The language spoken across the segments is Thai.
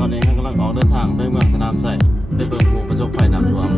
ตอนนี้กำลังออกเดินทางไปเมืองสนามไส่ไปเบิ่งผู้ประสบภัยน้ำท่วม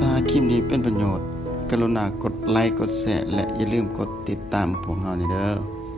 ถ้าคลิปนี้เป็นประโยชน์กรุณากดไลค์กดแชร์และอย่าลืมกดติดตามพวกเราเด้อ